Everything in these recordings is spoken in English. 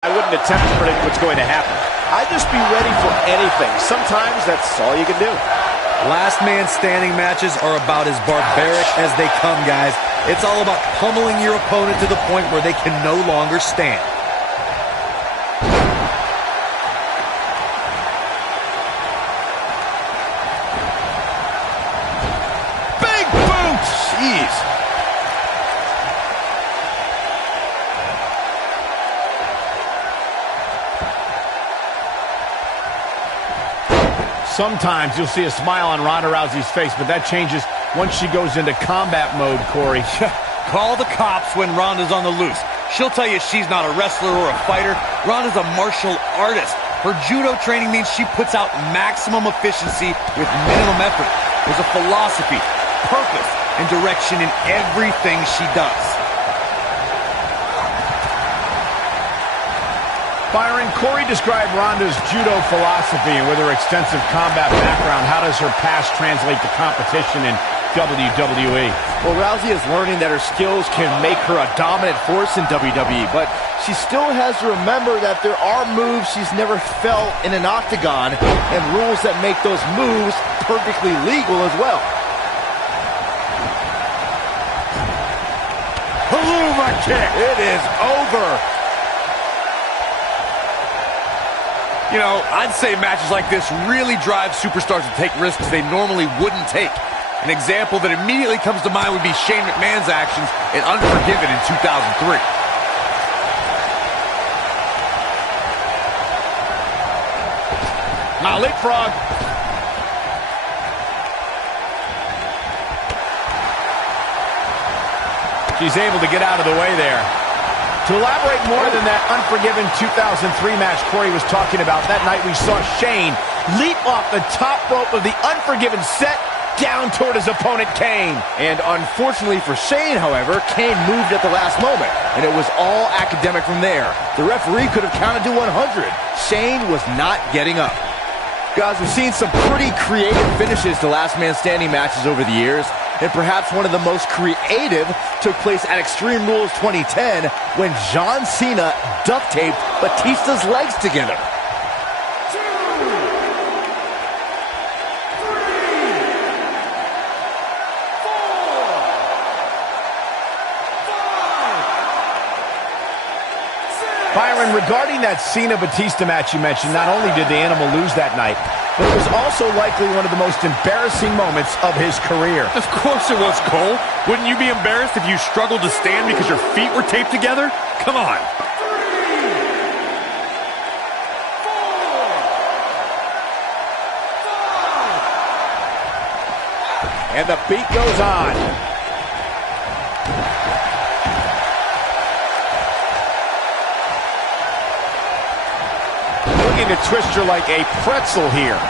I wouldn't attempt to predict what's going to happen. I'd just be ready for anything. Sometimes that's all you can do. Last man standing matches are about as barbaric as they come, guys. It's all about pummeling your opponent to the point where they can no longer stand. Big boot! Jeez. Sometimes you'll see a smile on Ronda Rousey's face, but that changes once she goes into combat mode, Corey. Call the cops when Ronda's on the loose. She'll tell you she's not a wrestler or a fighter. Ronda's a martial artist. Her judo training means she puts out maximum efficiency with minimum effort. There's a philosophy, purpose, and direction in everything she does. Byron, Corey described Ronda's judo philosophy, and with her extensive combat background, how does her past translate to competition in WWE? Well, Rousey is learning that her skills can make her a dominant force in WWE, but she still has to remember that there are moves she's never felt in an octagon, and rules that make those moves perfectly legal as well. Helluva kick! It is over. You know, I'd say matches like this really drive superstars to take risks they normally wouldn't take. An example that immediately comes to mind would be Shane McMahon's actions in Unforgiven in 2003. Now leapfrog. She's able to get out of the way there. To elaborate more than that Unforgiven 2003 match Corey was talking about, that night we saw Shane leap off the top rope of the Unforgiven set down toward his opponent, Kane. And unfortunately for Shane, however, Kane moved at the last moment, and it was all academic from there. The referee could have counted to 100. Shane was not getting up. Guys, we've seen some pretty creative finishes to last man standing matches over the years, and perhaps one of the most creative took place at Extreme Rules 2010 when John Cena duct taped Batista's legs together. Byron, regarding that Cena-Batista match you mentioned, not only did the Animal lose that night, but it was also likely one of the most embarrassing moments of his career. Of course it was, Cole. Wouldn't you be embarrassed if you struggled to stand because your feet were taped together? Come on. 3, 4, 5. And the beat goes on. Looking to twist her like a pretzel here.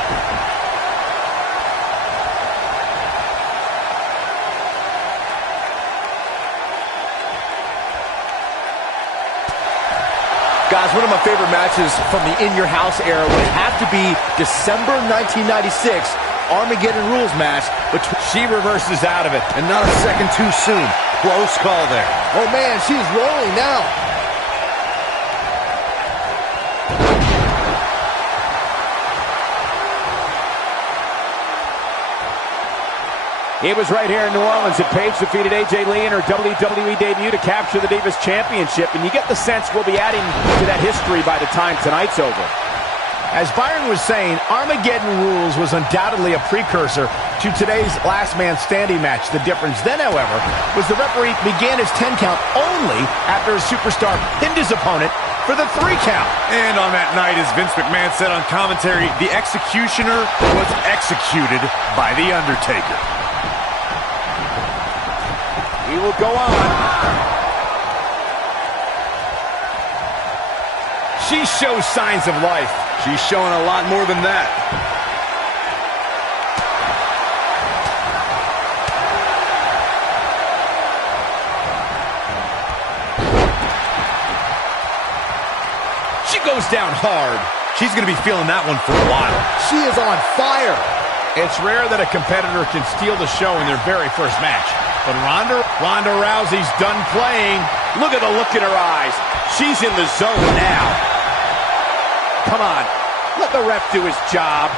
Guys, one of my favorite matches from the In Your House era would have to be December 1996 Armageddon Rules match. But she reverses out of it. And not a second too soon. Close call there. Oh man, she's rolling now. It was right here in New Orleans that Paige defeated AJ Lee in her WWE debut to capture the Divas Championship, and you get the sense we'll be adding to that history by the time tonight's over. As Byron was saying, Armageddon Rules was undoubtedly a precursor to today's Last Man Standing match. The difference then, however, was the referee began his 10 count only after a superstar pinned his opponent for the 3 count. And on that night, as Vince McMahon said on commentary, the executioner was executed by The Undertaker. He will go on. She shows signs of life. She's showing a lot more than that. She goes down hard. She's going to be feeling that one for a while. She is on fire. It's rare that a competitor can steal the show in their very first match. But Ronda Rousey's done playing. Look at the look in her eyes. She's in the zone now. Come on, let the ref do his job.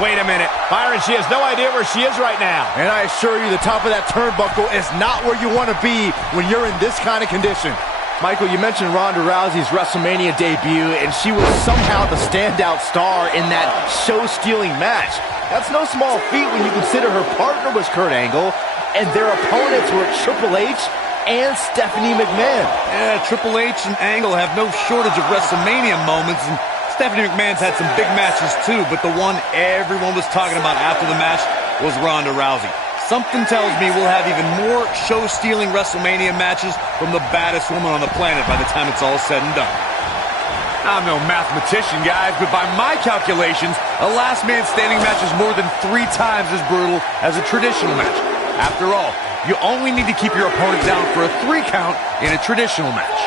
Wait a minute. Byron, she has no idea where she is right now. And I assure you, the top of that turnbuckle is not where you want to be when you're in this kind of condition. Michael, you mentioned Ronda Rousey's WrestleMania debut, and she was somehow the standout star in that show-stealing match. That's no small feat when you consider her partner was Kurt Angle, and their opponents were Triple H and Stephanie McMahon. Yeah, Triple H and Angle have no shortage of WrestleMania moments, and Stephanie McMahon's had some big matches too, but the one everyone was talking about after the match was Ronda Rousey. Something tells me we'll have even more show-stealing WrestleMania matches from the baddest woman on the planet by the time it's all said and done. I'm no mathematician, guys, but by my calculations, a last man standing match is more than 3 times as brutal as a traditional match. After all, you only need to keep your opponent down for a 3 count in a traditional match.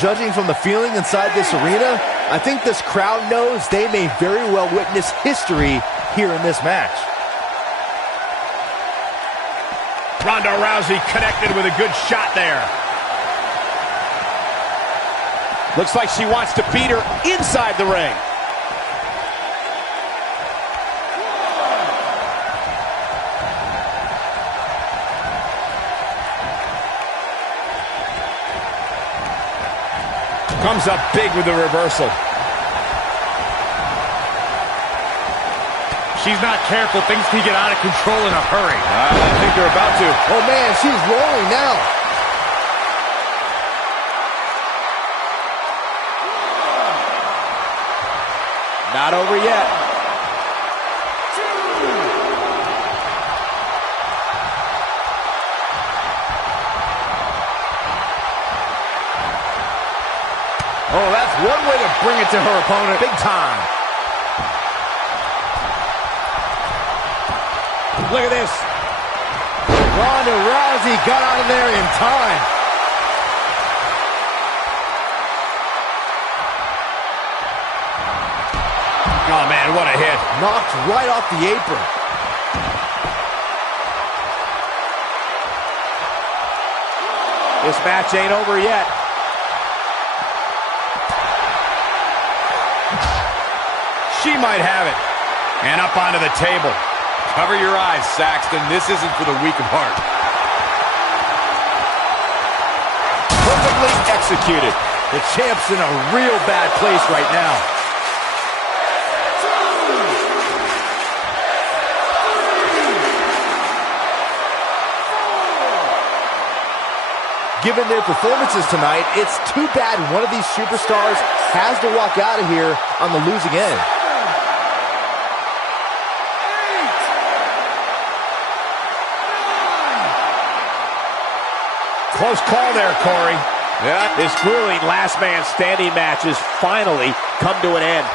Judging from the feeling inside this arena, I think this crowd knows they may very well witness history here in this match. Ronda Rousey connected with a good shot there. Looks like she wants to beat her inside the ring. Comes up big with the reversal. She's not careful. Things can get out of control in a hurry. I think they're about to. Oh man, she's rolling now. Not over yet. Oh, that's one way to bring it to her opponent. Big time. Look at this. Ronda Rousey got out of there in time. Oh, man, what a hit. Knocked right off the apron. This match ain't over yet. She might have it. And up onto the table. Cover your eyes, Saxton. This isn't for the weak of heart. Perfectly executed. The champ's in a real bad place right now. Given their performances tonight, it's too bad one of these superstars has to walk out of here on the losing end. Close call there, Corey. Yeah. This grueling last man standing match has finally come to an end.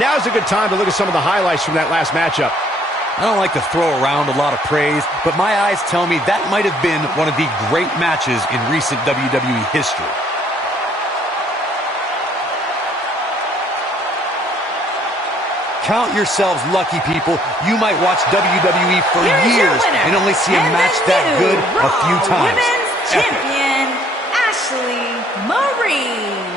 Now's a good time to look at some of the highlights from that last matchup. I don't like to throw around a lot of praise, but my eyes tell me that might have been one of the great matches in recent WWE history. Count yourselves lucky, people. You might watch WWE for years and only see a match that good a few times. Women's Champion, Ashley Marie.